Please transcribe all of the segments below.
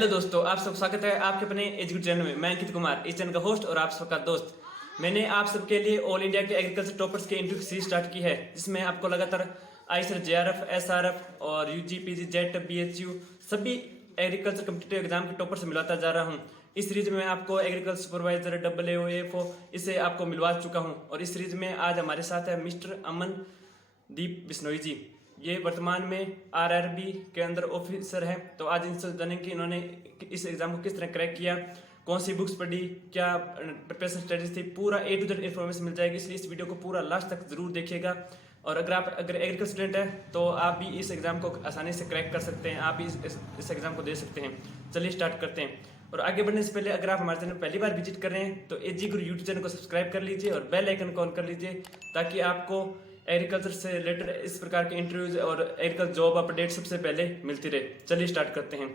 Hello दोस्तों, आप सबका स्वागत है आपके अपने एजुकेट चैनल में। मैं अंकित कुमार, इस चैनल का होस्ट और आप सबका दोस्त। मैंने आप सबके लिए ऑल इंडिया के एग्रीकल्चर टॉपर्स के इंटरव्यू सीरीज स्टार्ट की है, जिसमें आपको लगातार आईसीआर, जेआरएफ, एसआरएफ और यूजी, पीजी, जेट, बीएचयू सभी एग्रीकल्चर कम्पिटिटिव एग्जाम के टॉपर से मिलवाता जा रहा हूँ। इस सीरीज में आपको एग्रीकल्चर सुपरवाइजर, AAO, AFO इसे आपको मिलवा चुका हूँ। और इस सीरीज में आज हमारे साथ है मिस्टर अमन दीप बिश्नोई जी। ये वर्तमान में आरआरबी के अंदर ऑफिसर हैं। तो आज इनसे जानेंगे कि इन्होंने इस एग्जाम को किस तरह क्रैक किया, कौन सी बुक्स पढ़ी, क्या प्रिपरेशन स्टडीज थी, पूरा A to Z इन्फॉर्मेशन मिल जाएगी। इसलिए इस वीडियो को पूरा लास्ट तक जरूर देखिएगा। और अगर एग्रीकल्चर स्टूडेंट है तो आप भी इस एग्जाम को आसानी से क्रैक कर सकते हैं, आप भी इस एग्जाम को दे सकते हैं। चलिए स्टार्ट करते हैं। और आगे बढ़ने से पहले अगर आप हमारे चैनल पहली बार विजिट कर रहे हैं तो एजी गुरु यूट्यूब चैनल को सब्सक्राइब कर लीजिए और बेल आइकन को ऑन कर लीजिए, ताकि आपको एग्रीकल्चर से रिलेटेड इस प्रकार के इंटरव्यूज और एग्रीकल्चर जॉब अपडेट सबसे पहले मिलती रहे। चलिए स्टार्ट करते हैं।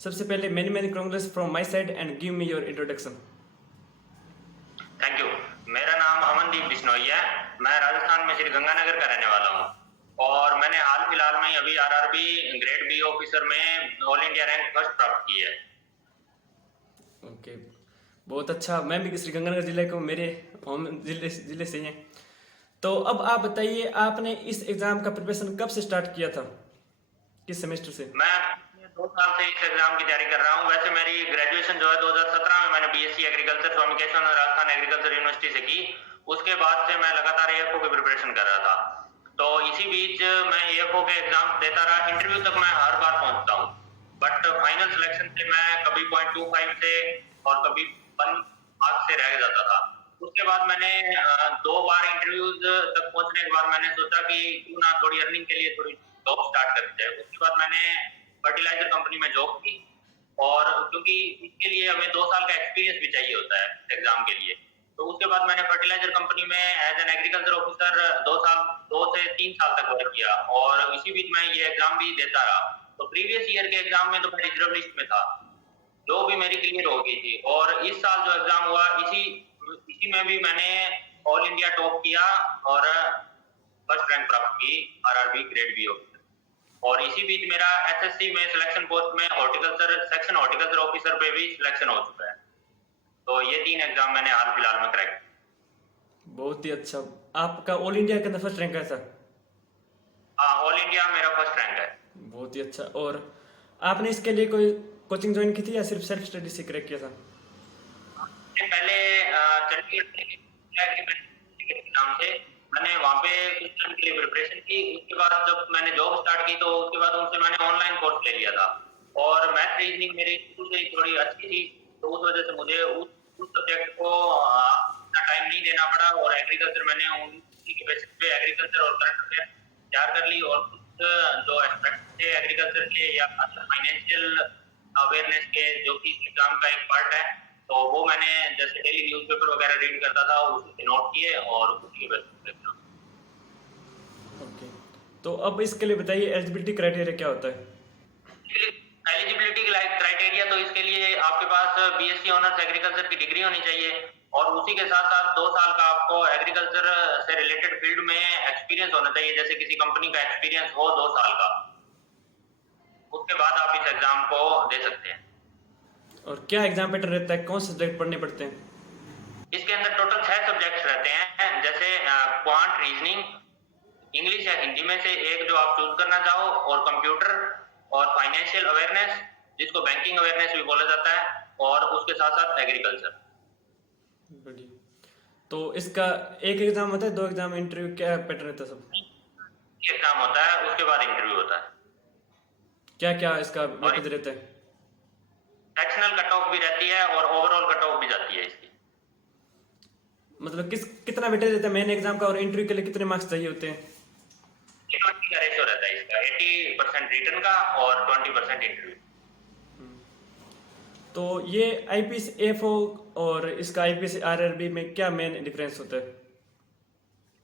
सबसे पहले many Congress from my side and give me your introduction. Thank you. मेरा नाम अमनदीप बिश्नोई है। मैं राजस्थान में श्री गंगानगर का रहने वाला हूँ और मैंने हाल फिलहाल में अभी आरआरबी ग्रेड बी ऑफिसर में ऑल इंडिया रैंक फर्स्ट प्राप्त की है। ओके, बहुत अच्छा। मैं भी श्री गंगानगर जिले को, मेरे होम जिले से हैं। तो अब आप बताइए, आपने इस एग्जाम का प्रिपरेशन कब से स्टार्ट किया था, किस सेमेस्टर से? मैं 2 साल से इस एग्जाम की तैयारी कर रहा हूँ। वैसे मेरी ग्रेजुएशन जो है 2017 में मैंने बीएससी एग्रीकल्चर स्वामी केशवानंद राजस्थान एग्रीकल्चर यूनिवर्सिटी से की। उसके बाद से मैं लगातार एएफओ की प्रिपरेशन कर रहा था। तो इसी बीच मैं एएफओ के एग्जाम देता रहा। इंटरव्यू तक मैं हर बार पहुंचता हूँ, बट फाइनल सिलेक्शन से मैं कभी 0.25 से और कभी 1 मार्क्स से रह जाता था। उसके बाद मैंने 2 बार इंटरव्यूज तक पहुंचने के बाद मैंने सोचा कि क्यों ना थोड़ी अर्निंग के लिए थोड़ी जॉब स्टार्ट करते हैं। उसके बाद मैंने फर्टिलाइजर कंपनी में जॉब की, और क्योंकि इसके लिए हमें 2 साल का एक्सपीरियंस भी चाहिए होता है एग्जाम के लिए, तो उसके बाद मैंने फर्टिलाइजर कंपनी में एज एन एग्रीकल्चर ऑफिसर 2 से 3 साल तक वर्क किया, और इसी बीच मैं ये एग्जाम भी देता रहा। तो प्रीवियस ईयर के एग्जाम में तो मैं रिजर्व लिस्ट में था, जो भी मेरी क्लियर हो गई थी। और इस साल जो एग्जाम हुआ इसी में भी मैंने ऑल इंडिया टॉप किया और फर्स्ट रैंक प्राप्त की आरआरबी ग्रेड बी ऑफिसर। और इसी बीच मेरा एसएससी में सिलेक्शन पोस्ट में हॉर्टिकल्चर सेक्शन हॉर्टिकल्चर ऑफिसर पे भी सिलेक्शन हो चुका है। तो ये 3 एग्जाम मैंने हाल फिलहाल में क्रैक। बहुत ही अच्छा। आपका ऑल इंडिया के अंदर फर्स्ट रैंक है सर? हाँ, ऑल इंडिया मेरा फर्स्ट रैंक है। बहुत ही अच्छा। और आपने इसके लिए कोई कोचिंग ज्वाइन की थी या सिर्फ सेल्फ स्टडी से क्रैक किया था? पहले चंडीगढ़ के एग्जाम से मैंने वहाँ पे कुछ टाइम के लिए प्रिपरेशन की। उसके बाद जब मैंने जॉब स्टार्ट की तो उसके बाद उनसे मैंने ऑनलाइन कोर्स ले लिया था, और मैथ रीजनिंग मेरी शुरू से ही थोड़ी अच्छी थी, तो उस वजह से मुझे उस सब्जेक्ट को इतना टाइम नहीं देना पड़ा। और एग्रीकल्चर मैंने उनकी के बेसिस पे एग्रीकल्चर और करंट अफेयर तैयार कर ली, और कुछ जो एस्पेक्ट थे एग्रीकल्चर के या फाइनेंशियल अवेयरनेस के, जो कि एग्जाम का एक पार्ट है, तो वो मैंने जैसे डेली न्यूज़पेपर वगैरह रीड करता था उसी से नोट किए और उसी के बेसिस पे। ओके, तो अब इसके लिए बताइए एलिजिबिलिटी क्राइटेरिया क्या होता है? एलिजिबिलिटी क्राइटेरिया तो इसके लिए आपके पास बीएससी ऑनर्स एग्रीकल्चर की डिग्री होनी चाहिए, और उसी के साथ साथ 2 साल का आपको एग्रीकल्चर से रिलेटेड फील्ड में एक्सपीरियंस होना चाहिए, जैसे किसी कंपनी का एक्सपीरियंस हो 2 साल का। उसके बाद आप इस एग्जाम को दे सकते हैं। और क्या एग्जाम पैटर्न रहता है, कौन से सब्जेक्ट पढ़ने पड़ते हैं? इसके अंदर टोटल 6 सब्जेक्ट्स रहते हैं, जैसे क्वांट, रीजनिंग, इंग्लिश या हिंदी में से एक जो आप चूज करना चाहो, और कंप्यूटर, और फाइनेंशियल अवेयरनेस जिसको बैंकिंग अवेयरनेस भी बोला जाता है, और उसके साथ साथ एग्रीकल्चर। बढ़िया। तो इसका एक एग्जाम होता है, 2 एग्जाम, इंटरव्यू, क्या पैटर्न रहता है सब? एग्जाम होता है, उसके बाद इंटरव्यू होता है। क्या क्या इसका वेटेज रहता है? सेक्शनल कट ऑफ भी रहती है और ओवरऑल कट ऑफ भी जाती है इसकी। मतलब कितना वेटेज रहता है मेन एग्जाम का, और इंटरव्यू के लिए कितने मार्क्स चाहिए होते हैं? 80 का रेशियो रहता है इसका, 80% रिटन का और 20% इंटरव्यू। तो ये आईपीएस एफओ और इसका आईपीएस आरआरबी में क्या मेन डिफरेंस होता है?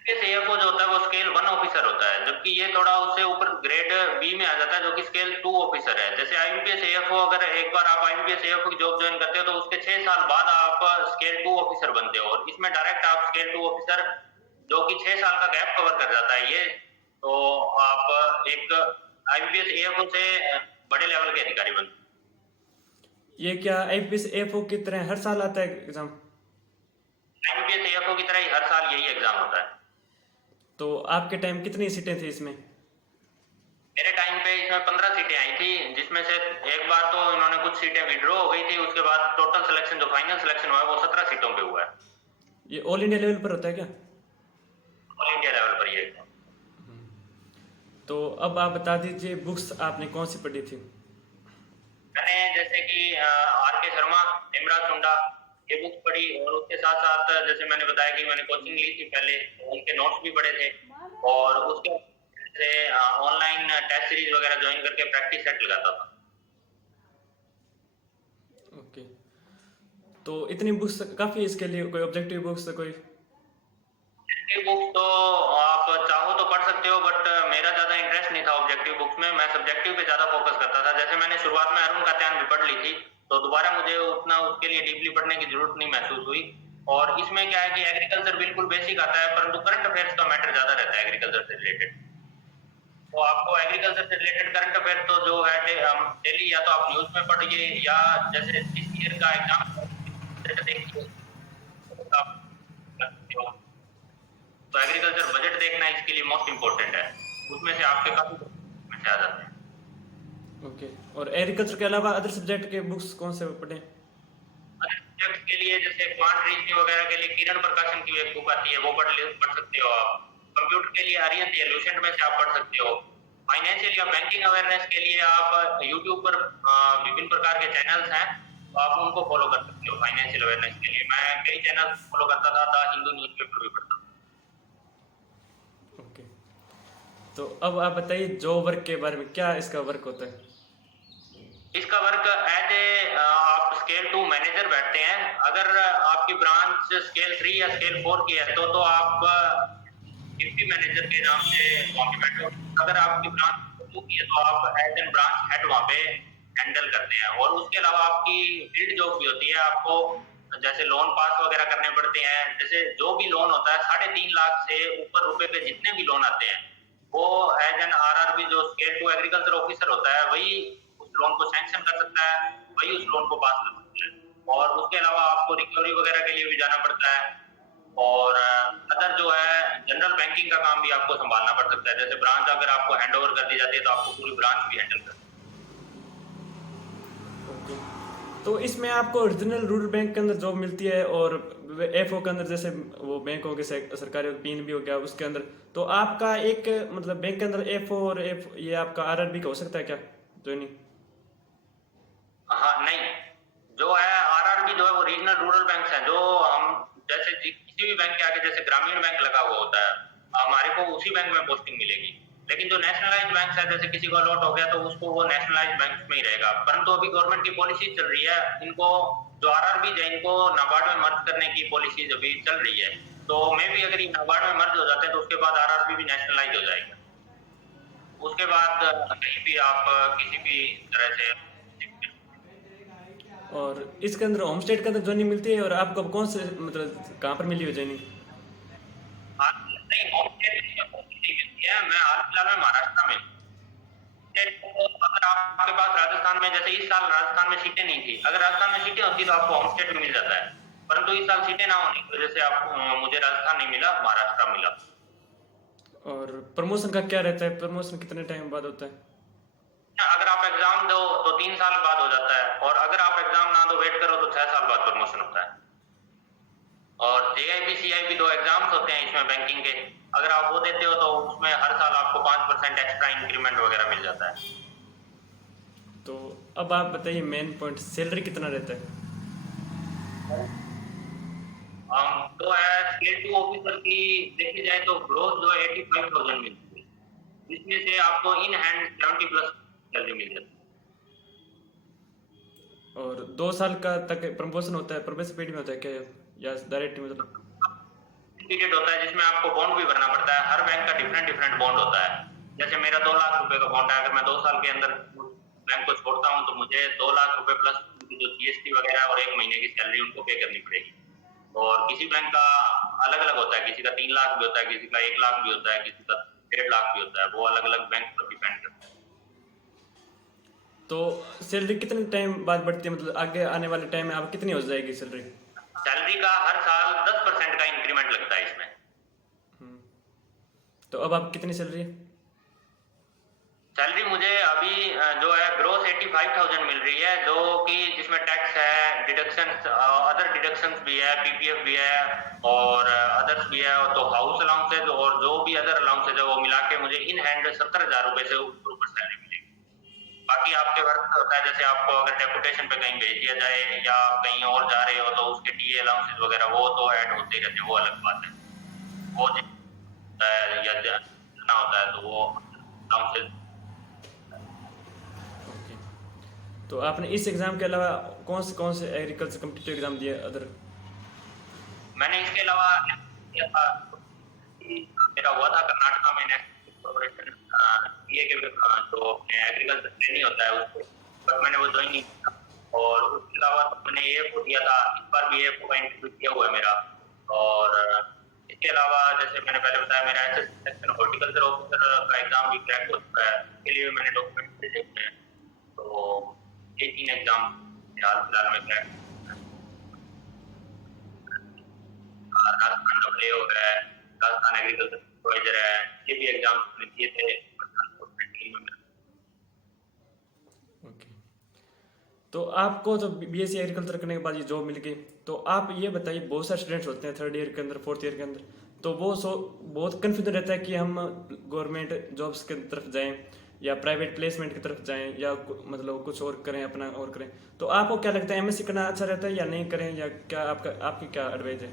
एएफओ जो होता है वो स्केल 1 ऑफिसर होता है, जबकि ये थोड़ा उससे ऊपर ग्रेड बी में आ जाता है, जो कि स्केल 2 ऑफिसर है। जैसे आईपीएस एएफओ, अगर एक बार आप आईपीएस एएफओ की जॉब ज्वाइन करते हो तो उसके 6 साल बाद आप स्केल 2 ऑफिसर बनते हो, और इसमें डायरेक्ट आप स्केल 2 ऑफिसर, जो कि 6 साल का गैप कवर कर जाता है ये, तो आप एक आईपीएस एएफओ से बड़े लेवल के अधिकारी बनते हो। ये क्या आईपीएस एफओ की तरह हर साल आता है एग्जाम? आईबीपीएस एएफओ की तरह ही हर साल यही एग्जाम होता है। तो आपके टाइम कितनी सीटें थी इसमें? मेरे टाइम पे इसमें 15 सीटें आई थी, जिसमें से एक बार तो इन्होंने कुछ सीटें विड्रॉ हो गई थी, उसके बाद टोटल सिलेक्शन जो फाइनल सिलेक्शन हुआ है वो 17 सीटों पे हुआ है। ये ऑल इंडिया लेवल पर होता है क्या? ऑल इंडिया लेवल पर ये एग्जाम। तो अब आप बता दीजिए बुक्स आपने कौन सी पढ़ी थी? मैंने जैसे कि आर के शर्मा, हेमराज सुंडा, ये बुक पढ़ी, और उसके साथ साथ जैसे मैंने बताया कि मैंने कोचिंग ली थी पहले, तो उनके नोट्स भी पढ़े थे, और उसके से ऑनलाइन टेस्ट सीरीज वगैरह ज्वाइन करके प्रैक्टिस सेट लगाता था। ओके। तो इतनी बुक्स काफ़ी है इसके लिए, कोई ऑब्जेक्टिव बुक्स कोई? ऑब्जेक्टिव बुक्स तो आप चाहो तो पढ़ सकते हो, बट मेरा ज्यादा इंटरेस्ट नहीं था ऑब्जेक्टिव बुक्स में, मैं सब्जेक्टिव पे ज्यादा फोकस करता था। जैसे मैंने शुरुआत में अरुण कात्यायन भी पढ़ ली थी, तो दोबारा मुझे उतना उसके लिए डीपली पढ़ने की जरूरत नहीं महसूस हुई। और इसमें क्या है कि एग्रीकल्चर बिल्कुल बेसिक आता है, परंतु करंट अफेयर्स का मैटर ज्यादा रहता है एग्रीकल्चर से रिलेटेड। तो आपको एग्रीकल्चर से रिलेटेड करंट अफेयर तो जो है डेली या तो आप न्यूज में पढ़िए, या जैसे इस ईयर का एग्जाम देखिए, तो आप कर सकते हो। तो एग्रीकल्चर बजट देखना इसके लिए मोस्ट इम्पोर्टेंट है, उसमें से आपके काफी में से आ जाते हैं। ओके। और एग्रीकल्चर के अलावा अदर सब्जेक्ट के बुक्स कौन से पढ़ें? सब्जेक्ट के लिए जैसे क्वांट रीजनिंग वगैरह के लिए किरण प्रकाशन की एक बुक आती है, वो पढ़ सकते हो आप। कंप्यूटर के लिए आर्यन लूसेंट में से आप पढ़ सकते हो। फाइनेंशियल या बैंकिंग अवेयरनेस के लिए आप यूट्यूब पर विभिन्न प्रकार के चैनल्स हैं, तो आप उनको फॉलो कर सकते हो। फाइनेंशियल अवेयरनेस के लिए मैं कई चैनल फॉलो करता था, द हिंदू न्यूज़पेपर भी पढ़ता था। ओके। तो अब आप बताइए जॉब वर्क के बारे में, क्या इसका वर्क होता है? इसका वर्क एज ए आप स्केल 2 मैनेजर बैठते हैं। अगर आपकी ब्रांच स्केल 3 या स्केल 4 की है तो आप डिप्टी मैनेजर के नाम से वहाँ पे बैठे हो। अगर आपकी ब्रांच 2 की है तो आप एज एन ब्रांच हेड वहाँ पे हैंडल करते हैं। और उसके अलावा आपकी फील्ड जॉब भी होती है, आपको जैसे लोन पास वगैरह करने पड़ते हैं। जैसे जो भी लोन होता है 3.5 लाख से ऊपर रुपए पे जितने भी लोन आते हैं, वो एज एन आरआरबी जो स्केल 2 एग्रीकल्चर ऑफिसर होता है, वही उस लोन को सैंक्शन कर सकता है, वही उस लोन को पास कर सकता है। और उसके अलावा आपको रिकवरी वगैरह के लिए भी जाना पड़ता है। और अदर जो है जनरल बैंकिंग का काम भी आपको संभालना पड़ सकता है। जैसे ब्रांच अगर आपको हैंडओवर कर दी जाती है तो आपको पूरी ब्रांच भी हैंडल करनी। ओके। तो इसमें आपको रीजनल रूरल बैंक के अंदर जॉब मिलती है, और एफओ के अंदर जैसे वो बैंक हो गए सरकारी पीन भी हो गया उसके अंदर, तो आपका एक मतलब बैंक के अंदर एफओ और एफ ये आपका आरआरबी का हो सकता है क्या ज्वाइनिंग? हाँ नहीं, जो है आरआरबी जो है वो रीजनल रूरल बैंक है। जो हम जैसे किसी भी बैंक के आगे जैसे ग्रामीण बैंक लगा हुआ होता है, हमारे को उसी बैंक में पोस्टिंग मिलेगी। लेकिन जो नेशनलाइज बैंक है, जैसे किसी को अलॉट हो गया तो उसको वो नेशनलाइज बैंक में ही रहेगा। परंतु अभी गवर्नमेंट की पॉलिसी चल रही है, इनको जो आरआरबी है इनको नाबार्ड में मर्ज करने की पॉलिसी अभी चल रही है। तो मे भी अगर ये नाबार्ड में मर्ज हो जाते हैं तो उसके बाद आरआरबी भी नेशनलाइज हो जाएगा। उसके बाद कहीं भी आप किसी भी तरह से। और इसके अंदर होम स्टेट के अंदर ज्वाइनिंग मिलती है, और आपको कौन से मतलब कहाँ पर मिली हो ज्वाइनिंग? नहीं, होम स्टेट मिलती है। मैं हाल फिलहाल में महाराष्ट्र में। अगर आपके पास राजस्थान में, जैसे इस साल राजस्थान में सीटें नहीं थी, अगर राजस्थान में सीटें होती तो आपको होम स्टेट में मिल जाता है। परंतु इस साल सीटें ना होने की वजह से आप मुझे राजस्थान नहीं मिला, महाराष्ट्र मिला। और प्रमोशन का क्या रहता है? प्रमोशन कितने टाइम बाद होता है? अगर आप एग्जाम दो तो 3 साल बाद हो जाता है, और अगर आप एग्जाम ना दो, वेट करो, तो 6 साल बाद प्रमोशन होता है। और जेआईबी सीआईबी 2 एग्जाम्स होते हैं इसमें बैंकिंग के। अगर आप वो देते हो तो उसमें हर साल आपको 5% एक्स्ट्रा इंक्रीमेंट वगैरह मिल जाता है। तो अब आप बताइए मेन पॉइंट, सैलरी कितना रहता है? तो है स्केल 2 ऑफिसर की देखी जाए तो ग्रोथ जो है 85,000 मिलती है, जिसमें से आपको इन हैंड 70 प्लस सैलरी मिल जाती है। और 2 साल का तक प्रमोशन होता है, प्रोबेशन पीरियड में होता है क्या, या डायरेक्ट मतलब? पीरियड होता है जिसमें आपको बॉन्ड भी भरना पड़ता है। हर बैंक का डिफरेंट डिफरेंट बॉन्ड होता है। जैसे मेरा 2 लाख रुपए का बॉन्ड है, अगर मैं 2 साल के अंदर बैंक को छोड़ता हूँ तो मुझे 2 लाख रुपए प्लस जो जीएसटी वगैरह और 1 महीने की सैलरी उनको पे करनी पड़ेगी। और किसी बैंक का अलग अलग होता है, किसी का 3 लाख भी होता है, किसी का 1 लाख भी होता है, किसी का 1.5 लाख भी होता है। वो अलग अलग बैंक पर डिपेंड करता है। तो सैलरी कितने टाइम बाद बढ़ती है, मतलब आगे आने वाले टाइम में आप कितनी हो जाएगी सैलरी? सैलरी का हर साल 10% का इंक्रीमेंट लगता है इसमें। तो अब आप कितनी सैलरी है? सैलरी मुझे अभी जो है ग्रोस 85,000 मिल रही है, जो कि जिसमें टैक्स है, डिडक्शंस, अदर डिडक्शंस भी है, पीपीएफ भी है और अदर्स भी है, तो हाउस अलाउंसेज और जो भी अदर अलाउंसेज है वो मिला के मुझे इन हैंड 70,000 रुपए से ऊपर सैलरी मिलेगी। बाकी आपके वर्क होता है, जैसे आपको अगर डेपुटेशन पे कहीं भेज दिया जाए या आप कहीं और जा रहे हो तो उसके टीए अलाउंसेज वगैरह वो तो ऐड होते ही रहते हैं, वो अलग बात है। वो होता है या जाना होता है तो वो अलाउंसेज। ओके। तो आपने इस एग्ज़ाम के अलावा कौन से एग्रीकल्चर कम्पिटिटिव एग्ज़ाम दिए अदर? मैंने इसके अलावा किया था, मेरा हुआ था कर्नाटका में नेशनल कॉर्पोरेशन ये के जो एग्रीकल्चर ट्रेनिंग होता है उसको, बट मैंने वो ज्वाइन नहीं किया। और उसके अलावा तो मैंने ए को दिया था, इस बार भी ए को इंटरव्यू दिया हुआ है मेरा। और इसके अलावा जैसे मैंने पहले बताया, मेरा एसएस सेक्शन हॉर्टिकल्चर ऑफिसर का एग्जाम भी क्रैक हो चुका है, इसके लिए मैंने डॉक्यूमेंट भेजे हुए हैं। तो ये 3 एग्जाम हाल फिलहाल में क्रैक। राजस्थान डब्ल्यू है, राजस्थान एग्रीकल्चर सुपरवाइजर है, ये भी एग्जाम मैंने दिए थे पठानकोट टीम में। ओके। तो आपको तो बीएससी एग्रीकल्चर करने के बाद ये जॉब मिल गई, तो आप ये बताइए, बहुत सारे स्टूडेंट्स होते हैं थर्ड ईयर के अंदर, फोर्थ ईयर के अंदर, तो वो बहुत कन्फ्यूजन रहता है कि हम गवर्नमेंट जॉब्स की तरफ जाएं या प्राइवेट प्लेसमेंट की तरफ जाएं या मतलब कुछ और करें, अपना और करें। तो आपको क्या लगता है, एमएससी करना अच्छा रहता है या नहीं करें, या क्या आपकी क्या एडवाइस है?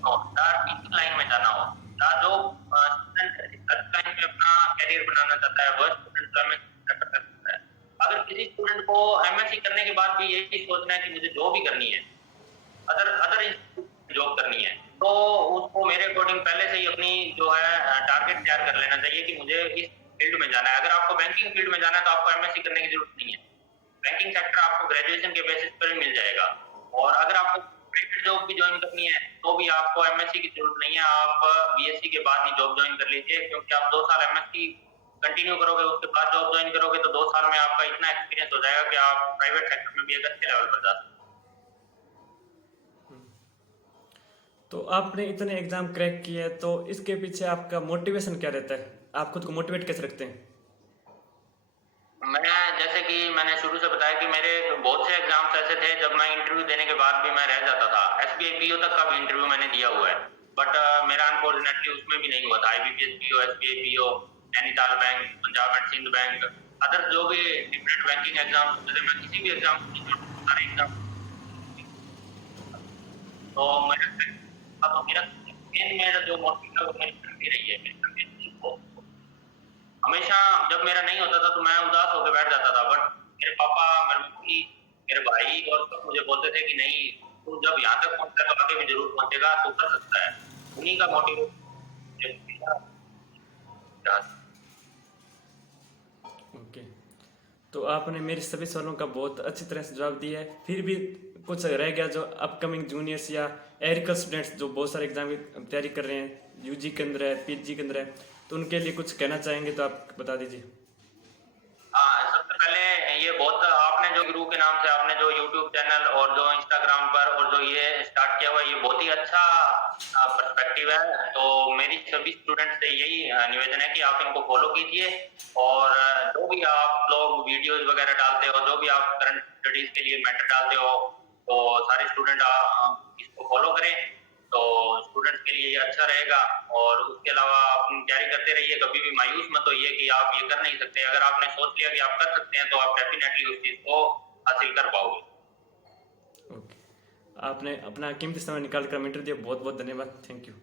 टीचिंग लाइन में जाना हो या जो स्टूडेंट रिसर्च लाइन में अपना करियर बनाना चाहता है, वह स्टूडेंट को एमएससी कर सकता है। अगर किसी स्टूडेंट को एमएससी करने के बाद भी यही सोचना है कि मुझे जॉब ही करनी है, अदर अदर जॉब करनी है, तो उसको मेरे अकॉर्डिंग पहले से ही अपनी जो है टारगेट तैयार कर लेना चाहिए कि मुझे इस फील्ड में जाना है। अगर आपको बैंकिंग फील्ड में जाना है तो आपको एमएससी करने की जरूरत नहीं है, बैंकिंग सेक्टर आपको ग्रेजुएशन के बेसिस पर ही मिल जाएगा। और अगर आपको प्राइवेट जॉब भी ज्वाइन करनी है तो भी आपको एमएससी की जरूरत नहीं है, आप बीएससी के बाद ही जॉब ज्वाइन कर लीजिए, क्योंकि आप 2 साल एमएससी कंटिन्यू करोगे, उसके बाद जॉब ज्वाइन करोगे तो 2 साल में आपका इतना एक्सपीरियंस हो जाएगा कि आप प्राइवेट सेक्टर में भी एक अच्छे लेवल पर जा सकते हो। तो आपने इतने एग्जाम क्रैक किए हैं, तो इसके पीछे आपका मोटिवेशन क्या रहता है? आप खुद को मोटिवेट कैसे रखते हैं? मैं जैसे कि मैंने शुरू से बताया कि मेरे बहुत से एग्जाम्स ऐसे थे जब मैं इंटरव्यू देने के बाद भी मैं रह जाता था। एसबीआई पीओ तक का भी इंटरव्यू मैंने दिया हुआ है, बट मेरा अनफॉर्चुनेटली उसमें भी नहीं हुआ था। IBPS PO, SBI PO, Nainital bank, Punjab and Sind bank, other जो भी डिफरेंट बैंकिंग एग्जाम होते थे, मैं किसी भी एग्जाम सारे एग्जाम तो मेरा जो मोटिव है वो मेरी करती रही है, मेरी करती को हमेशा। जब मेरा नहीं होता था तो मैं उदास होकर बैठ जाता था, बट मेरे पापा, मेरी मम्मी, मेरे भाई और सब मुझे बोलते थे कि नहीं, तू जब यहाँ तक पहुंचता है तो आगे भी जरूर पहुंचेगा, तू कर सकता है। उन्हीं का मोटिवेशन। ओके। तो आपने मेरे सभी सवालों का बहुत अच्छी तरह से जवाब दिया है। फिर भी कुछ रह गया जो अपकमिंग जूनियर्स या एग्रीकल्चर स्टूडेंट्स जो बहुत सारे एग्जाम की तैयारी कर रहे हैं, यूजी के अंदर है, पीजी के अंदर है, तो उनके लिए कुछ कहना चाहेंगे तो आप बता दीजिए। हाँ, सबसे पहले ये बहुत आपने जो गुरु के नाम से आपने जो यूट्यूब चैनल और जो इंस्टाग्राम पर और जो ये स्टार्ट किया हुआ है, ये बहुत ही अच्छा पर्सपेक्टिव है। तो मेरी सभी स्टूडेंट्स से यही निवेदन है कि आप इनको फॉलो कीजिए, और जो भी आप लोग वीडियोस वगैरह डालते हो, जो भी आप करंट स्टडीज के लिए मैटर डालते हो, तो सारे स्टूडेंट इसको फॉलो करें, तो स्टूडेंट्स के लिए ये अच्छा रहेगा। और उसके अलावा आप तैयारी करते रहिए, कभी भी मायूस मत होइए कि आप ये कर नहीं सकते। अगर आपने सोच लिया कि आप कर सकते हैं तो आप डेफिनेटली उस चीज को हासिल कर पाओगे। ओके। आपने अपना कीमती समय निकाल कर इंटरव्यू दिया, बहुत बहुत धन्यवाद। Thank you.